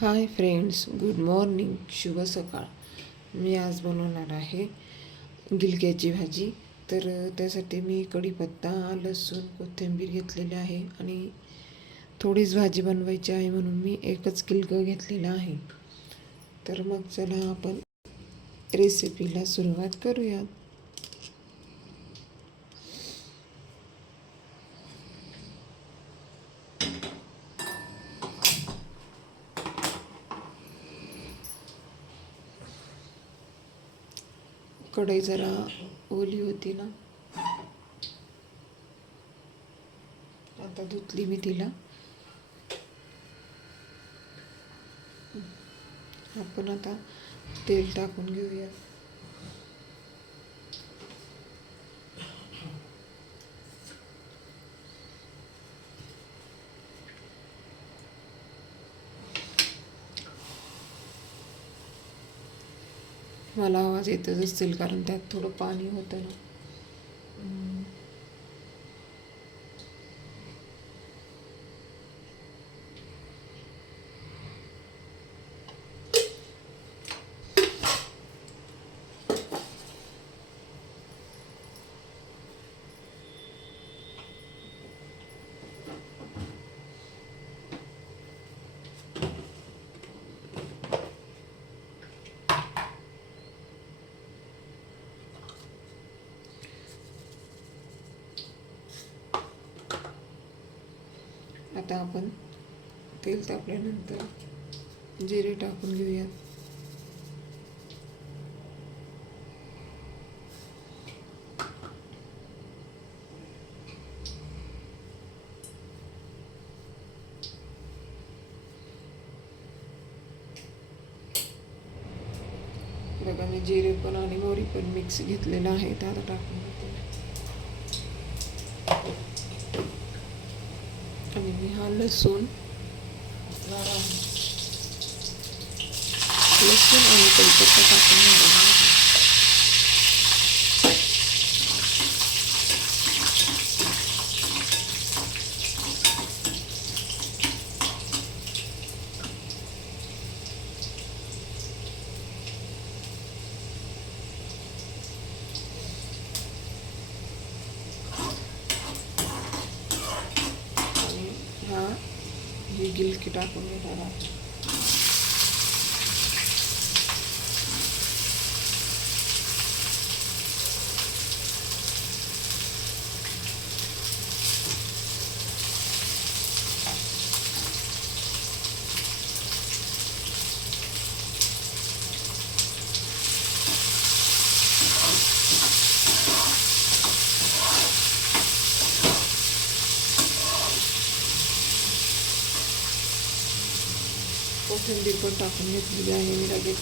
Hi friends good morning शुभ सकाळ. मी आज बनवणार आहे गिलक्याची भाजी. तर त्यासाठी मी कढीपत्ता लसूण कोथिंबीर घेतलेले आहे आणि थोडीच भाजी बनवायची आहे म्हणून मी एकच गिलकं घेतलेलं आहे. तर मग चला आपण रेसिपीला सुरुवात करूयात. कढई जरा ओली होती ना. आता धुतली मी तिला. आपण आता तेल टाकून घेऊया. मला आवाज येतच असतील कारण त्यात थोडं पाणी होतं ना. आता आपण तेल तापल्यानंतर जिरे टाकून घेऊयात. बघा मी जिरे पण आणि मोहरी पण मिक्स घेतलेलं आहे ते आता टाकून आणि मी हा लसूण. लसूण आणि कढीपत्ता टाकून घालून आणि हा ही गिलकी टाकून घेणार आहे कोथिंबीर पण टाकून घेतलेली आहे मी लगेच.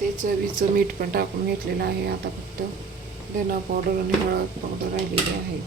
ते चवीचं मीठ पण टाकून घेतलेलं आहे. आता फक्त धना पावडर आणि हळद पावडर राहिलेली आहे.